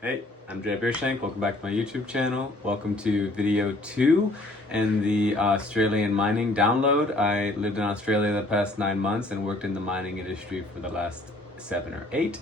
Hey, I'm Jay Beershank. Welcome back to my YouTube channel. Welcome to video 2 and the Australian mining download. I lived in Australia the past 9 months and worked in the mining industry for the last 7 or 8.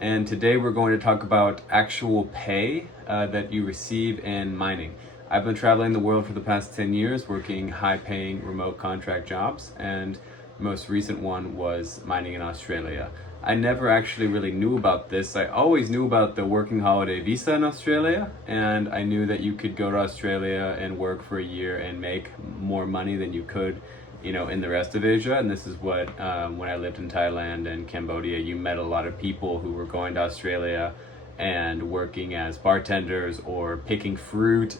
And today we're going to talk about actual pay that you receive in mining. I've been traveling the world for the past 10 years working high-paying remote contract jobs, and the most recent one was mining in Australia. I never actually really knew about this. I always knew about the working holiday visa in Australia, and I knew that you could go to Australia and work for a year and make more money than you could, in the rest of Asia. And this is what, when I lived in Thailand and Cambodia, you met a lot of people who were going to Australia and working as bartenders or picking fruit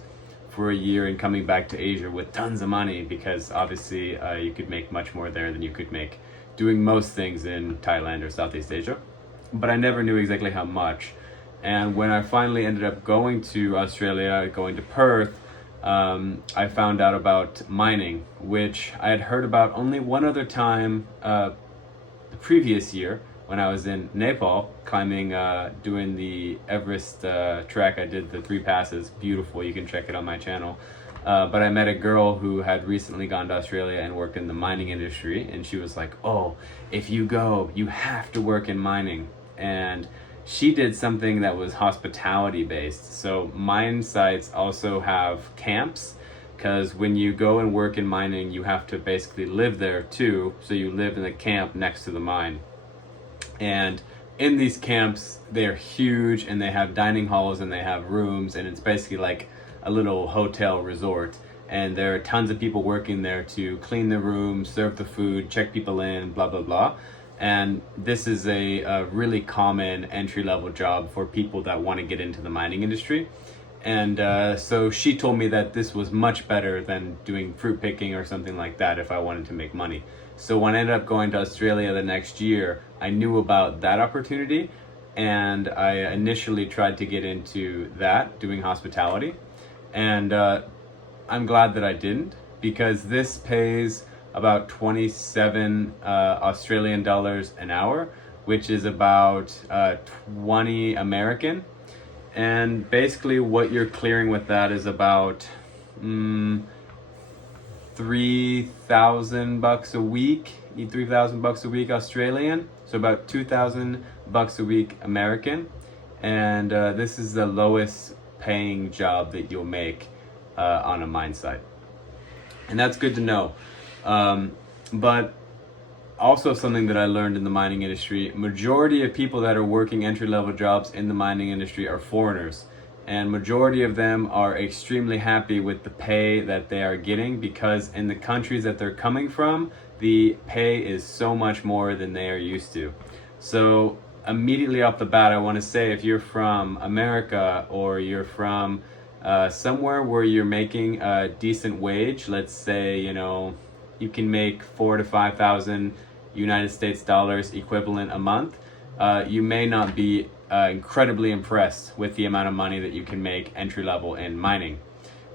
for a year and coming back to Asia with tons of money, because obviously you could make much more there than you could make doing most things in Thailand or Southeast Asia. But I never knew exactly how much. And when I finally ended up going to Australia, going to Perth, I found out about mining, which I had heard about only one other time the previous year when I was in Nepal climbing, doing the Everest trek. I did the 3 passes, beautiful, you can check it on my channel. But I met a girl who had recently gone to Australia and worked in the mining industry, and she was like, oh, if you go, you have to work in mining. And she did something that was hospitality based. So mine sites also have camps, because when you go and work in mining, you have to basically live there too. So you live in the camp next to the mine. And in these camps, they're huge, and they have dining halls and they have rooms, and it's basically like a little hotel resort, and there are tons of people working there to clean the rooms, serve the food, check people in, blah blah blah. And this is a really common entry-level job for people that want to get into the mining industry. And so she told me that this was much better than doing fruit picking or something like that if I wanted to make money. So when I ended up going to Australia the next year, I knew about that opportunity, and I initially tried to get into that, doing hospitality. And I'm glad that I didn't, because this pays about 27 Australian dollars an hour, which is about 20 American. And basically what you're clearing with that is about 3,000 bucks a week, 3,000 bucks a week Australian, so about 2,000 bucks a week American. And this is the lowest paying job that you'll make on a mine site, and that's good to know. But also something that I learned in the mining industry, majority of people that are working entry-level jobs in the mining industry are foreigners, and majority of them are extremely happy with the pay that they are getting, because in the countries that they're coming from, the pay is so much more than they are used to. So immediately off the bat, I want to say, if you're from America or you're from somewhere where you're making a decent wage, let's say, you can make 4,000 to 5,000 United States dollars equivalent a month, you may not be incredibly impressed with the amount of money that you can make entry level in mining.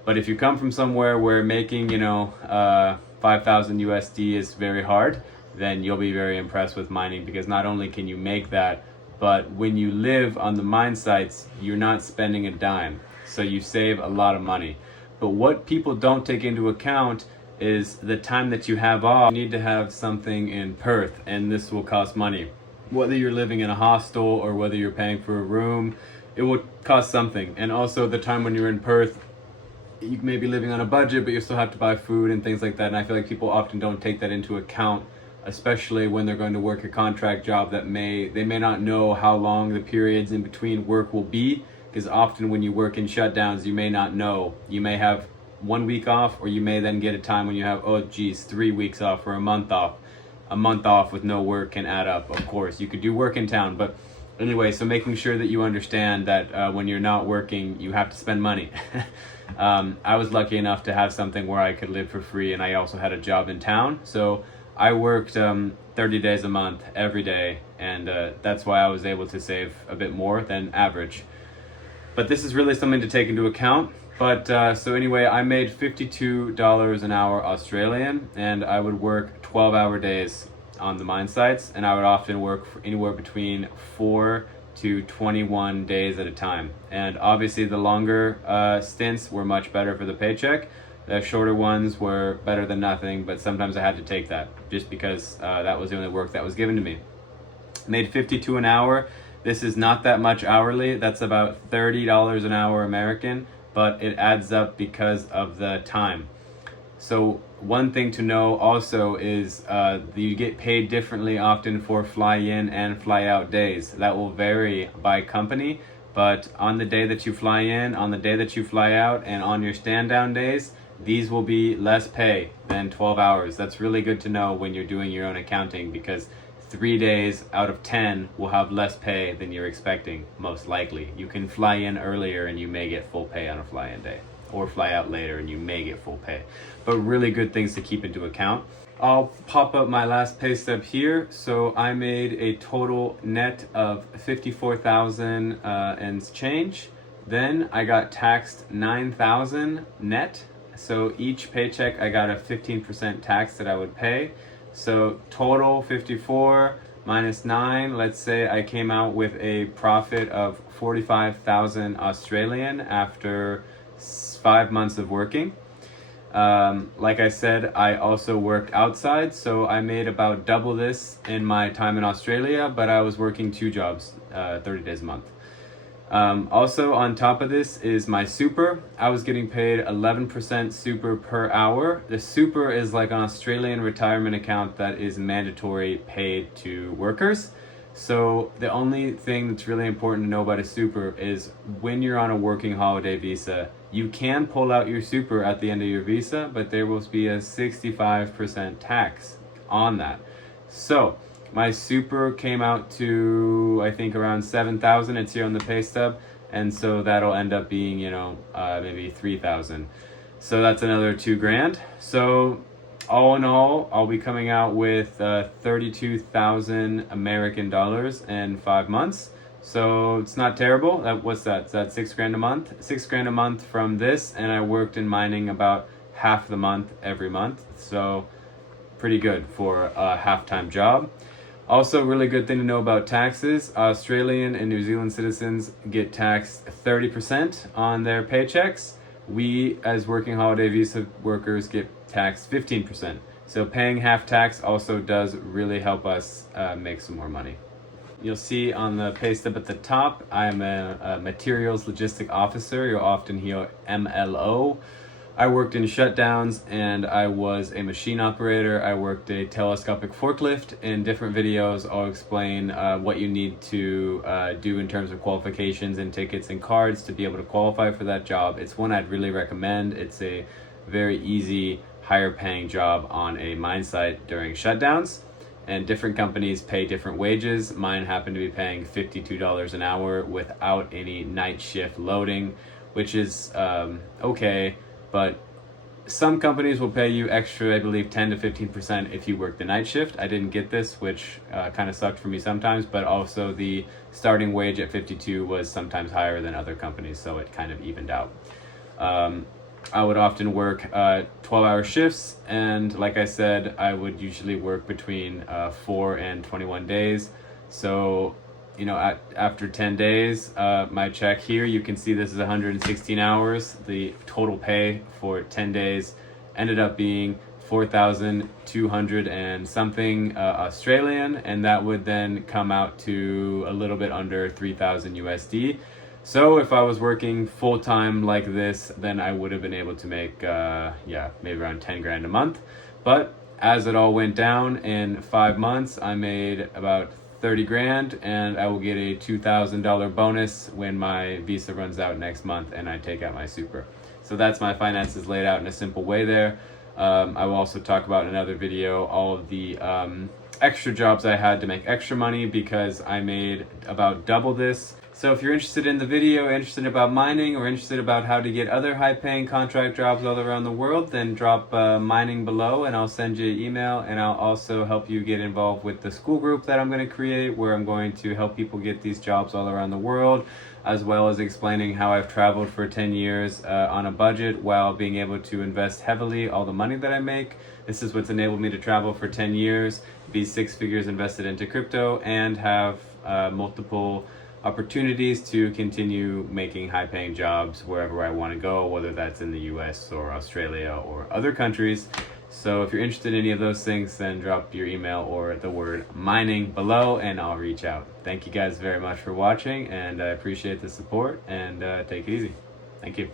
But if you come from somewhere where making, 5,000 USD is very hard, then you'll be very impressed with mining, because not only can you make that, but when you live on the mine sites, you're not spending a dime. So you save a lot of money. But what people don't take into account is the time that you have off. You need to have something in Perth, and this will cost money. Whether you're living in a hostel or whether you're paying for a room, it will cost something. And also the time when you're in Perth, you may be living on a budget, but you still have to buy food and things like that. And I feel like people often don't take that into account, especially when they're going to work a contract job that they may not know how long the periods in between work will be, because often when you work in shutdowns, you may not know. You may have 1 week off, or you may then get a time when you have, 3 weeks off or a month off. A month off with no work can add up, of course. You could do work in town, but anyway, so making sure that you understand that when you're not working, you have to spend money. I was lucky enough to have something where I could live for free, and I also had a job in town. So I worked 30 days a month, every day, and that's why I was able to save a bit more than average. But this is really something to take into account. But so anyway, I made $52 an hour Australian, and I would work 12-hour days on the mine sites, and I would often work for anywhere between 4 to 21 days at a time. And obviously the longer stints were much better for the paycheck. The shorter ones were better than nothing, but sometimes I had to take that just because that was the only work that was given to me. Made 52 an hour. This is not that much hourly. That's about $30 an hour American, but it adds up because of the time. So one thing to know also is you get paid differently often for fly in and fly out days. That will vary by company, but on the day that you fly in, on the day that you fly out, and on your stand down days, these will be less pay than 12 hours. That's really good to know when you're doing your own accounting, because 3 days out of 10 will have less pay than you're expecting, most likely. You can fly in earlier and you may get full pay on a fly-in day, or fly out later and you may get full pay. But really good things to keep into account. I'll pop up my last pay stub here. So I made a total net of 54,000 and change. Then I got taxed 9,000 net. So each paycheck I got a 15% tax that I would pay. So total 54 minus 9, let's say I came out with a profit of 45,000 Australian after 5 months of working. Like I said, I also worked outside, so I made about double this in my time in Australia, but I was working 2 jobs, 30 days a month. Also on top of this is my super. I was getting paid 11% super per hour. The super is like an Australian retirement account that is mandatory paid to workers. So the only thing that's really important to know about a super is when you're on a working holiday visa, you can pull out your super at the end of your visa, but there will be a 65% tax on that. So my super came out to, I think, around 7,000. It's here on the pay stub. And so that'll end up being, maybe 3,000. So that's another 2 grand. So all in all, I'll be coming out with 32,000 American dollars in 5 months. So it's not terrible. What's that? Is that 6 grand a month? 6 grand a month from this. And I worked in mining about half the month every month. So pretty good for a half-time job. Also, really good thing to know about taxes. Australian and New Zealand citizens get taxed 30% on their paychecks. We, as working holiday visa workers, get taxed 15%. So paying half tax also does really help us make some more money. You'll see on the pay stub at the top, I'm a materials logistic officer. You'll often hear MLO. I worked in shutdowns and I was a machine operator. I worked a telescopic forklift. In different videos, I'll explain what you need to do in terms of qualifications and tickets and cards to be able to qualify for that job. It's one I'd really recommend. It's a very easy, higher paying job on a mine site during shutdowns. And different companies pay different wages. Mine happened to be paying $52 an hour without any night shift loading, which is okay. But some companies will pay you extra, I believe 10 to 15% if you work the night shift. I didn't get this, which kind of sucked for me sometimes, but also the starting wage at 52 was sometimes higher than other companies, so it kind of evened out. I would often work 12-hour shifts, and like I said, I would usually work between 4 and 21 days. So after 10 days, my check here, you can see this is 116 hours. The total pay for 10 days ended up being 4,200 and something Australian, and that would then come out to a little bit under 3,000 USD. So if I was working full-time like this, then I would have been able to make, maybe around 10 grand a month. But as it all went down in 5 months, I made about 30 grand, and I will get a $2,000 bonus when my visa runs out next month and I take out my super. So that's my finances laid out in a simple way there. I will also talk about in another video all of the extra jobs I had to make extra money because I made about double this. So if you're interested in the video, interested about mining, or interested about how to get other high-paying contract jobs all around the world, then drop mining below and I'll send you an email, and I'll also help you get involved with the school group that I'm going to create, where I'm going to help people get these jobs all around the world, as well as explaining how I've traveled for 10 years on a budget while being able to invest heavily all the money that I make. This is what's enabled me to travel for 10 years, be 6 figures invested into crypto, and have multiple opportunities to continue making high-paying jobs wherever I want to go, whether that's in the US or Australia or other countries. So if you're interested in any of those things, then drop your email or the word mining below and I'll reach out. Thank you guys very much for watching, and I appreciate the support, and take it easy. Thank you.